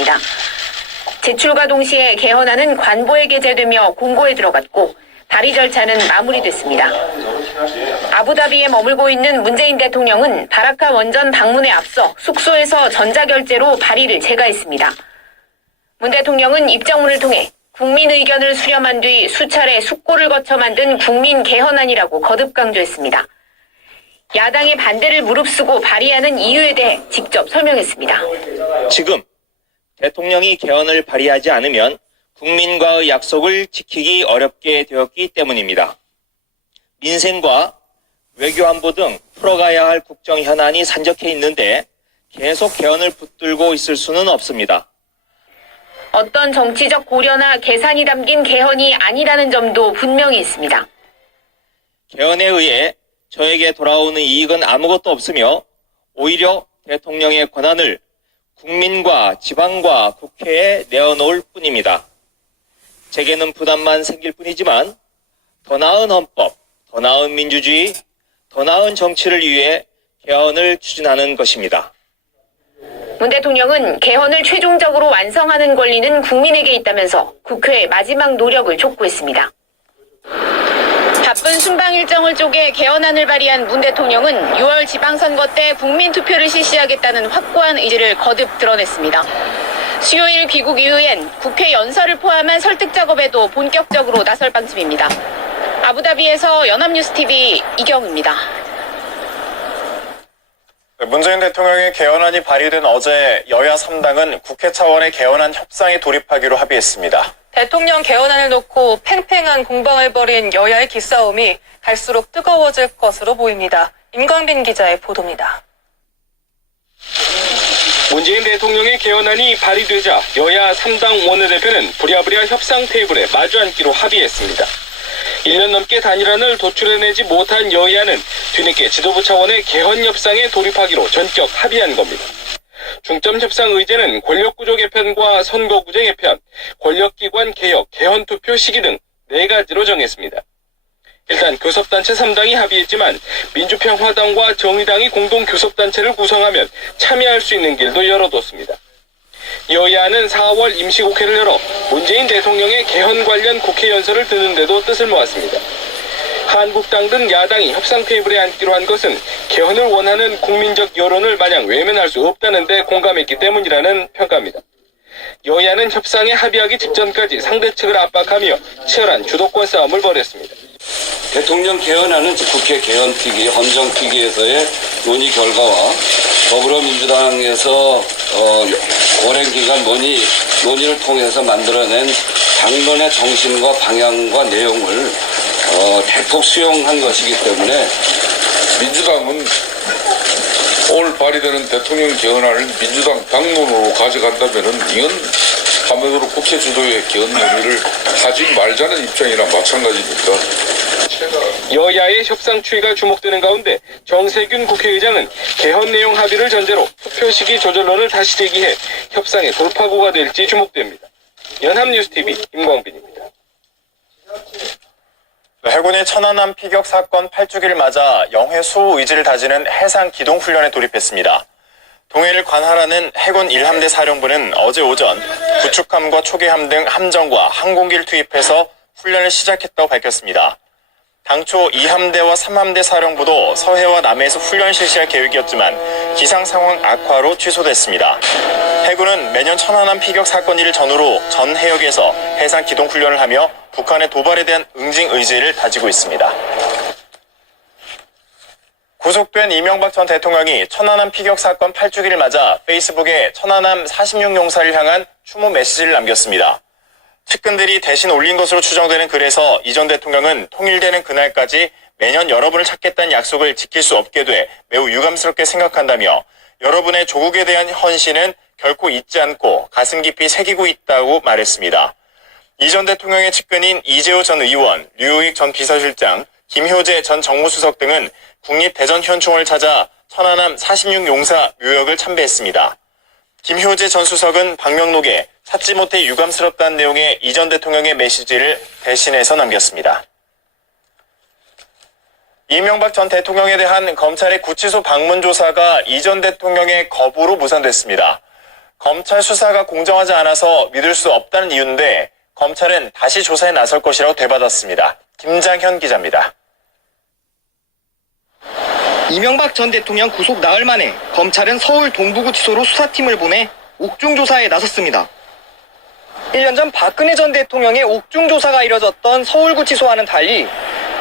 밝혔습니다. 제출과 동시에 개헌안은 관보에 게재되며 공고에 들어갔고 발의 절차는 마무리됐습니다. 아부다비에 머물고 있는 문재인 대통령은 바라카 원전 방문에 앞서 숙소에서 전자결제로 발의를 재가했습니다. 문 대통령은 입장문을 통해 국민 의견을 수렴한 뒤 수차례 숙고를 거쳐 만든 국민 개헌안이라고 거듭 강조했습니다. 야당의 반대를 무릅쓰고 발의하는 이유에 대해 직접 설명했습니다. 지금 대통령이 개헌을 발의하지 않으면 국민과의 약속을 지키기 어렵게 되었기 때문입니다. 민생과 외교안보 등 풀어가야 할 국정 현안이 산적해 있는데 계속 개헌을 붙들고 있을 수는 없습니다. 어떤 정치적 고려나 계산이 담긴 개헌이 아니라는 점도 분명히 있습니다. 개헌에 의해 저에게 돌아오는 이익은 아무것도 없으며 오히려 대통령의 권한을 국민과 지방과 국회에 내어놓을 뿐입니다. 제게는 부담만 생길 뿐이지만 더 나은 헌법, 더 나은 민주주의, 더 나은 정치를 위해 개헌을 추진하는 것입니다. 문 대통령은 개헌을 최종적으로 완성하는 권리는 국민에게 있다면서 국회의 마지막 노력을 촉구했습니다. 바쁜 순방 일정을 쪼개 개헌안을 발의한 문 대통령은 6월 지방선거 때 국민투표를 실시하겠다는 확고한 의지를 거듭 드러냈습니다. 수요일 귀국 이후엔 국회 연설을 포함한 설득 작업에도 본격적으로 나설 방침입니다. 아부다비에서 연합뉴스TV 이경입니다. 문재인 대통령의 개헌안이 발의된 어제 여야 3당은 국회 차원의 개헌안 협상에 돌입하기로 합의했습니다. 대통령 개헌안을 놓고 팽팽한 공방을 벌인 여야의 기싸움이 갈수록 뜨거워질 것으로 보입니다. 임광빈 기자의 보도입니다. 문재인 대통령의 개헌안이 발의되자 여야 3당 원내대표는 부랴부랴 협상 테이블에 마주 앉기로 합의했습니다. 1년 넘게 단일안을 도출해내지 못한 여야는 뒤늦게 지도부 차원의 개헌 협상에 돌입하기로 전격 합의한 겁니다. 중점 협상 의제는 권력구조 개편과 선거구제 개편, 권력기관 개혁, 개헌 투표 시기 등 4가지로 정했습니다. 일단 교섭단체 3당이 합의했지만 민주평화당과 정의당이 공동 교섭단체를 구성하면 참여할 수 있는 길도 열어뒀습니다. 여야는 4월 임시국회를 열어 문재인 대통령의 개헌 관련 국회 연설을 듣는 데도 뜻을 모았습니다. 한국당 등 야당이 협상 테이블에 앉기로 한 것은 개헌을 원하는 국민적 여론을 마냥 외면할 수 없다는 데 공감했기 때문이라는 평가입니다. 여야는 협상에 합의하기 직전까지 상대 측을 압박하며 치열한 주도권 싸움을 벌였습니다. 대통령 개헌안은 국회 개헌특위, 헌정특위에서의 논의 결과와 더불어민주당에서 오랜 기간 논의를 통해서 만들어낸 당론의 정신과 방향과 내용을 대폭 수용한 것이기 때문에 민주당은 오늘 발의되는 대통령 개헌안을 민주당 당론으로 가져간다면은 이건 한마디로 국회 주도의 개헌 논의를 하지 말자는 입장이나 마찬가지니까. 여야의 협상 추이가 주목되는 가운데 정세균 국회의장은 개헌 내용 합의를 전제로 투표 시기 조절론을 다시 제기해 협상의 돌파구가 될지 주목됩니다. 연합뉴스TV 임광빈입니다. 해군이 천안함 피격 사건 8주기를 맞아 영해 수호 의지를 다지는 해상 기동 훈련에 돌입했습니다. 동해를 관할하는 해군 1함대 사령부는 어제 오전 구축함과 초계함 등 함정과 항공기를 투입해서 훈련을 시작했다고 밝혔습니다. 당초 2함대와 3함대 사령부도 서해와 남해에서 훈련 실시할 계획이었지만 기상 상황 악화로 취소됐습니다. 해군은 매년 천안함 피격 사건 일을 전후로 전 해역에서 해상 기동 훈련을 하며 북한의 도발에 대한 응징 의지를 다지고 있습니다. 구속된 이명박 전 대통령이 천안함 피격 사건 8주기를 맞아 페이스북에 천안함 46용사를 향한 추모 메시지를 남겼습니다. 측근들이 대신 올린 것으로 추정되는 글에서 이 전 대통령은 통일되는 그날까지 매년 여러분을 찾겠다는 약속을 지킬 수 없게 돼 매우 유감스럽게 생각한다며 여러분의 조국에 대한 헌신은 결코 잊지 않고 가슴 깊이 새기고 있다고 말했습니다. 이 전 대통령의 측근인 이재호 전 의원, 류익 전 비서실장, 김효재 전 정무수석 등은 국립대전현충원을 찾아 천안함 46용사 묘역을 참배했습니다. 김효재 전 수석은 방명록에 찾지 못해 유감스럽다는 내용의 이 전 대통령의 메시지를 대신해서 남겼습니다. 이명박 전 대통령에 대한 검찰의 구치소 방문 조사가 이 전 대통령의 거부로 무산됐습니다. 검찰 수사가 공정하지 않아서 믿을 수 없다는 이유인데 검찰은 다시 조사에 나설 것이라고 되받았습니다. 김장현 기자입니다. 이명박 전 대통령 구속 나흘 만에 검찰은 서울 동부구치소로 수사팀을 보내 옥중 조사에 나섰습니다. 1년 전 박근혜 전 대통령의 옥중 조사가 이뤄졌던 서울구치소와는 달리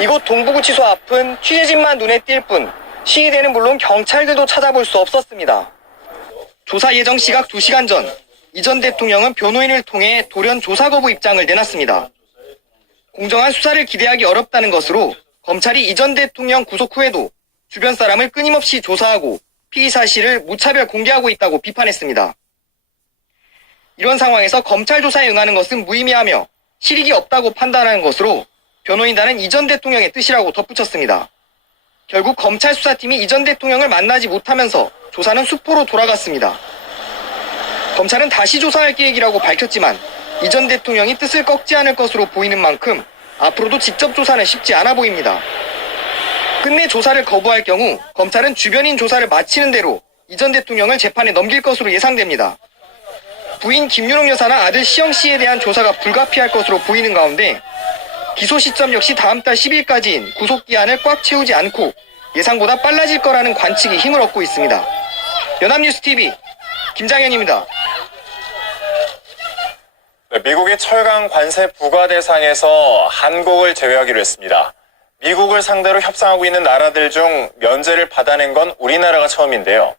이곳 동부구치소 앞은 취재진만 눈에 띌 뿐 시위대는 물론 경찰들도 찾아볼 수 없었습니다. 조사 예정 시각 2시간 전, 이 전 대통령은 변호인을 통해 돌연 조사 거부 입장을 내놨습니다. 공정한 수사를 기대하기 어렵다는 것으로 검찰이 이 전 대통령 구속 후에도 주변 사람을 끊임없이 조사하고 피의 사실을 무차별 공개하고 있다고 비판했습니다. 이런 상황에서 검찰 조사에 응하는 것은 무의미하며 실익이 없다고 판단하는 것으로 변호인단은 이 전 대통령의 뜻이라고 덧붙였습니다. 결국 검찰 수사팀이 이 전 대통령을 만나지 못하면서 조사는 수포로 돌아갔습니다. 검찰은 다시 조사할 계획이라고 밝혔지만 이 전 대통령이 뜻을 꺾지 않을 것으로 보이는 만큼 앞으로도 직접 조사는 쉽지 않아 보입니다. 끝내 조사를 거부할 경우 검찰은 주변인 조사를 마치는 대로 이 전 대통령을 재판에 넘길 것으로 예상됩니다. 부인 김윤옥 여사나 아들 시영 씨에 대한 조사가 불가피할 것으로 보이는 가운데 기소 시점 역시 다음 달 10일까지인 구속기한을 꽉 채우지 않고 예상보다 빨라질 거라는 관측이 힘을 얻고 있습니다. 연합뉴스TV 김장현입니다. 미국이 철강 관세 부과 대상에서 한국을 제외하기로 했습니다. 미국을 상대로 협상하고 있는 나라들 중 면제를 받아낸 건 우리나라가 처음인데요.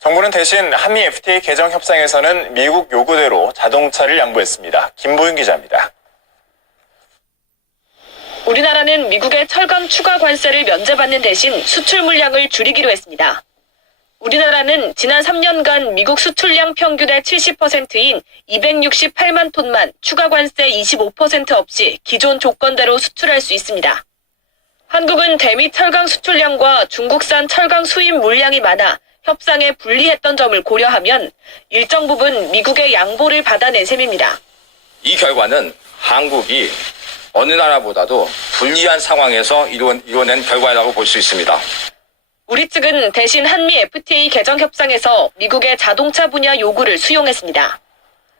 정부는 대신 한미 FTA 개정 협상에서는 미국 요구대로 자동차를 양보했습니다. 김보윤 기자입니다. 우리나라는 미국의 철강 추가 관세를 면제받는 대신 수출 물량을 줄이기로 했습니다. 우리나라는 지난 3년간 미국 수출량 평균의 70%인 268만 톤만 추가 관세 25% 없이 기존 조건대로 수출할 수 있습니다. 한국은 대미 철강 수출량과 중국산 철강 수입 물량이 많아 협상에 불리했던 점을 고려하면 일정 부분 미국의 양보를 받아낸 셈입니다. 이 결과는 한국이 어느 나라보다도 불리한 상황에서 이뤄낸 결과라고 볼 수 있습니다. 우리 측은 대신 한미 FTA 개정 협상에서 미국의 자동차 분야 요구를 수용했습니다.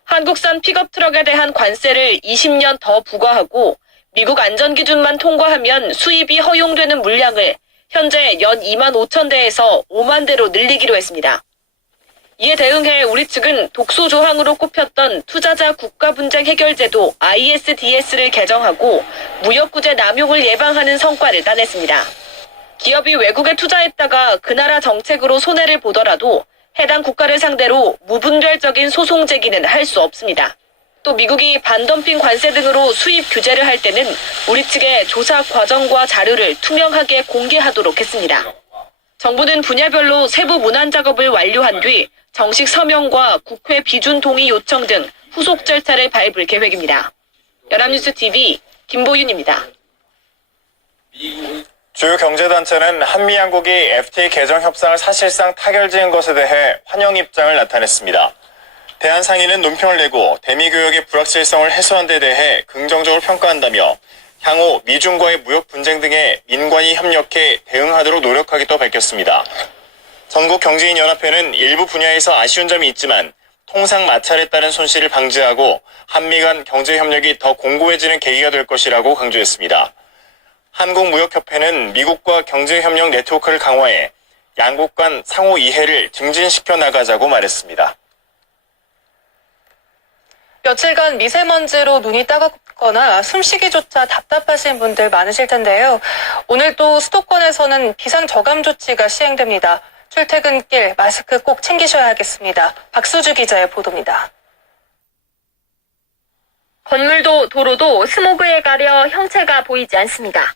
한국산 픽업 트럭에 대한 관세를 20년 더 부과하고 미국 안전기준만 통과하면 수입이 허용되는 물량을 현재 연 2만 5천 대에서 5만 대로 늘리기로 했습니다. 이에 대응해 우리 측은 독소 조항으로 꼽혔던 투자자 국가분쟁 해결제도 ISDS를 개정하고 무역구제 남용을 예방하는 성과를 따냈습니다. 기업이 외국에 투자했다가 그 나라 정책으로 손해를 보더라도 해당 국가를 상대로 무분별적인 소송 제기는 할 수 없습니다. 또 미국이 반덤핑 관세 등으로 수입 규제를 할 때는 우리 측의 조사 과정과 자료를 투명하게 공개하도록 했습니다. 정부는 분야별로 세부 문안 작업을 완료한 뒤 정식 서명과 국회 비준 동의 요청 등 후속 절차를 밟을 계획입니다. 연합뉴스TV 김보윤입니다. 주요 경제단체는 한미 양국이 FTA 개정 협상을 사실상 타결지은 것에 대해 환영 입장을 나타냈습니다. 대한상인은 논평을 내고 대미 교역의 불확실성을 해소한 데 대해 긍정적으로 평가한다며 향후 미중과의 무역 분쟁 등에 민관이 협력해 대응하도록 노력하겠다고 밝혔습니다. 전국경제인연합회는 일부 분야에서 아쉬운 점이 있지만 통상 마찰에 따른 손실을 방지하고 한미 간 경제협력이 더 공고해지는 계기가 될 것이라고 강조했습니다. 한국무역협회는 미국과 경제협력 네트워크를 강화해 양국 간 상호 이해를 증진시켜 나가자고 말했습니다. 며칠간 미세먼지로 눈이 따갑거나 숨쉬기조차 답답하신 분들 많으실 텐데요. 오늘 또 수도권에서는 비상저감 조치가 시행됩니다. 출퇴근길 마스크 꼭 챙기셔야 하겠습니다. 박수주 기자의 보도입니다. 건물도 도로도 스모그에 가려 형체가 보이지 않습니다.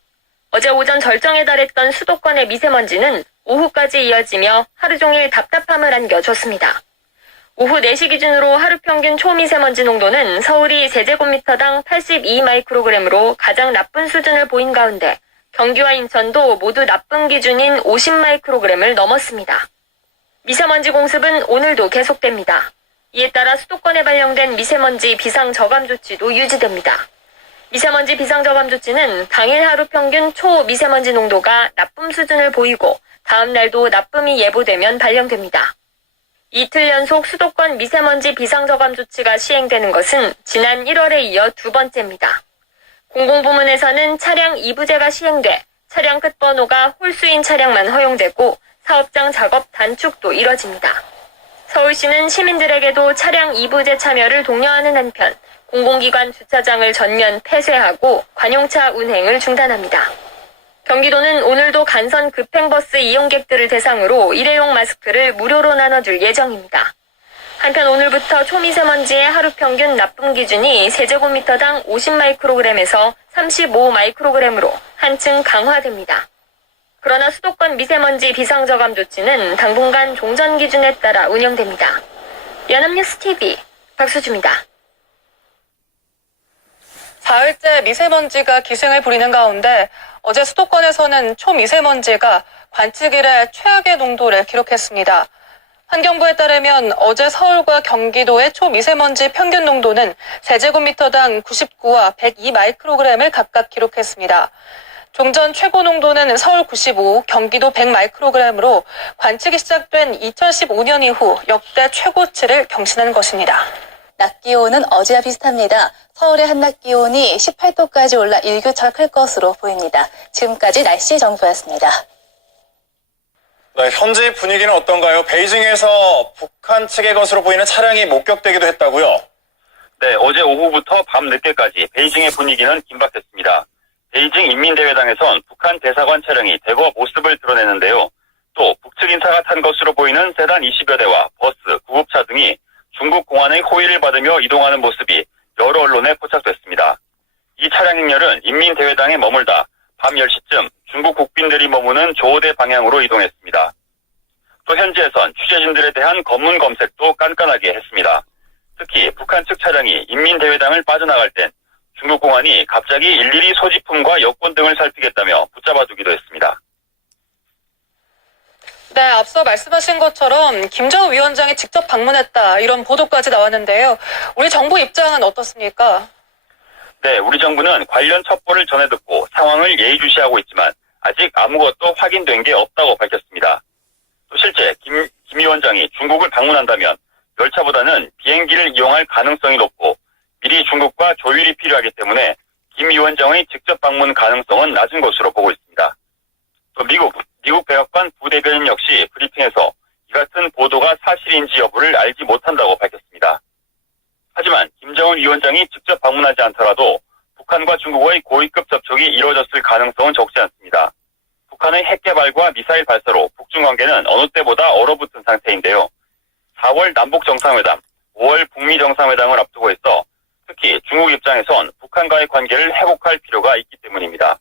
어제 오전 절정에 달했던 수도권의 미세먼지는 오후까지 이어지며 하루 종일 답답함을 안겨줬습니다. 오후 4시 기준으로 하루 평균 초미세먼지 농도는 서울이 세제곱미터당 82 마이크로그램으로 가장 나쁜 수준을 보인 가운데 경기와 인천도 모두 나쁜 기준인 50 마이크로그램을 넘었습니다. 미세먼지 공습은 오늘도 계속됩니다. 이에 따라 수도권에 발령된 미세먼지 비상저감 조치도 유지됩니다. 미세먼지 비상저감 조치는 당일 하루 평균 초미세먼지 농도가 나쁨 수준을 보이고 다음 날도 나쁨이 예보되면 발령됩니다. 이틀 연속 수도권 미세먼지 비상저감 조치가 시행되는 것은 지난 1월에 이어 두 번째입니다. 공공부문에서는 차량 2부제가 시행돼 차량 끝번호가 홀수인 차량만 허용되고 사업장 작업 단축도 이뤄집니다. 서울시는 시민들에게도 차량 2부제 참여를 독려하는 한편 공공기관 주차장을 전면 폐쇄하고 관용차 운행을 중단합니다. 경기도는 오늘도 간선 급행버스 이용객들을 대상으로 일회용 마스크를 무료로 나눠줄 예정입니다. 한편 오늘부터 초미세먼지의 하루 평균 나쁨 기준이 세제곱미터당 50마이크로그램에서 35마이크로그램으로 한층 강화됩니다. 그러나 수도권 미세먼지 비상저감 조치는 당분간 종전 기준에 따라 운영됩니다. 연합뉴스TV 박수주입니다. 사흘째 미세먼지가 기승을 부리는 가운데 어제 수도권에서는 초미세먼지가 관측 이래 최악의 농도를 기록했습니다. 환경부에 따르면 어제 서울과 경기도의 초미세먼지 평균 농도는 세제곱미터당 99와 102 마이크로그램을 각각 기록했습니다. 종전 최고 농도는 서울 95, 경기도 100 마이크로그램으로 관측이 시작된 2015년 이후 역대 최고치를 경신한 것입니다. 낮 기온은 어제와 비슷합니다. 서울의 한낮 기온이 18도까지 올라 일교차가 클 것으로 보입니다. 지금까지 날씨 정보였습니다. 네, 현재 분위기는 어떤가요? 베이징에서 북한 측의 것으로 보이는 차량이 목격되기도 했다고요? 네, 어제 오후부터 밤 늦게까지 베이징의 분위기는 긴박했습니다. 베이징 인민대회당에선 북한 대사관 차량이 대거 모습을 드러내는데요. 또 북측 인사가 탄 것으로 보이는 세단 20여 대와 버스, 구급차 등이 중국 공안의 호의를 받으며 이동하는 모습이 여러 언론에 포착됐습니다. 이 차량 행렬은 인민대회당에 머물다 밤 10시쯤 중국 국빈들이 머무는 조호대 방향으로 이동했습니다. 또 현지에선 취재진들에 대한 검문 검색도 깐깐하게 했습니다. 특히 북한 측 차량이 인민대회당을 빠져나갈 땐 중국 공안이 갑자기 일일이 소지품과 여권 등을 살피겠다며 붙잡아두기도 했습니다. 네, 앞서 말씀하신 것처럼 김정은 위원장이 직접 방문했다 이런 보도까지 나왔는데요. 우리 정부 입장은 어떻습니까? 네, 우리 정부는 관련 첩보를 전해 듣고 상황을 예의주시하고 있지만 아직 아무것도 확인된 게 없다고 밝혔습니다. 또 실제 김 위원장이 중국을 방문한다면 열차보다는 비행기를 이용할 가능성이 높고 미리 중국과 조율이 필요하기 때문에 김 위원장의 직접 방문 가능성은 낮은 것으로 보고 있습니다. 또 미국 백악관 부대변인 역시 브리핑에서 이 같은 보도가 사실인지 여부를 알지 못한다고 밝혔습니다. 하지만 김정은 위원장이 직접 방문하지 않더라도 북한과 중국의 고위급 접촉이 이루어졌을 가능성은 적지 않습니다. 북한의 핵 개발과 미사일 발사로 북중 관계는 어느 때보다 얼어붙은 상태인데요. 4월 남북 정상회담, 5월 북미 정상회담을 앞두고 있어 특히 중국 입장에선 북한과의 관계를 회복할 필요가 있기 때문입니다.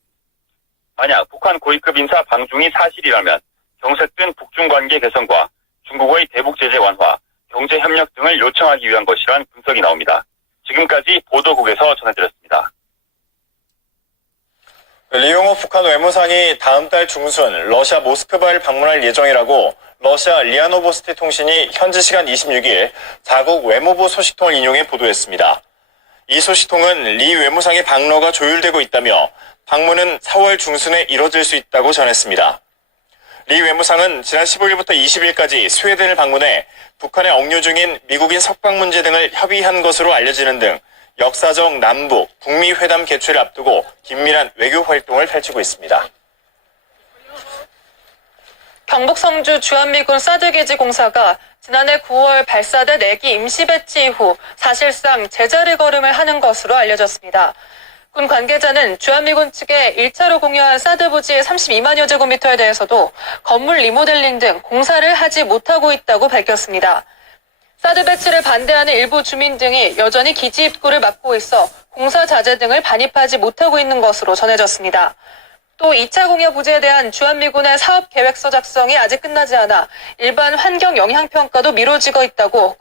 만약 북한 고위급 인사 방중이 사실이라면 경색된 북중 관계 개선과 중국의 대북 제재 완화, 경제 협력 등을 요청하기 위한 것이란 분석이 나옵니다. 지금까지 보도국에서 전해드렸습니다. 리용호 북한 외무상이 다음 달 중순 러시아 모스크바를 방문할 예정이라고 러시아 리아 노보스티 통신이 현지 시간 26일 자국 외무부 소식통을 인용해 보도했습니다. 이 소식통은 리 외무상의 방로가 조율되고 있다며 방문은 4월 중순에 이뤄질 수 있다고 전했습니다. 리 외무상은 지난 15일부터 20일까지 스웨덴을 방문해 북한에 억류 중인 미국인 석방 문제 등을 협의한 것으로 알려지는 등 역사적 남북, 북미 회담 개최를 앞두고 긴밀한 외교 활동을 펼치고 있습니다. 경북 성주 주한미군 사드기지 공사가 지난해 9월 발사대 4기 임시 배치 이후 사실상 제자리 걸음을 하는 것으로 알려졌습니다. 군 관계자는 주한미군 측에 1차로 공유한 사드 부지 32만여 제곱미터에 대해서도 건물 리모델링 등 공사를 하지 못하고 있다고 밝혔습니다. 사드 배치를 반대하는 일부 주민 등이 여전히 기지 입구를 막고 있어 공사 자재 등을 반입하지 못하고 있는 것으로 전해졌습니다. 또 2차 공여 부지에 대한 주한미군의 사업 계획서 작성이 아직 끝나지 않아 일반 환경 영향 평가도 미뤄지고 있다고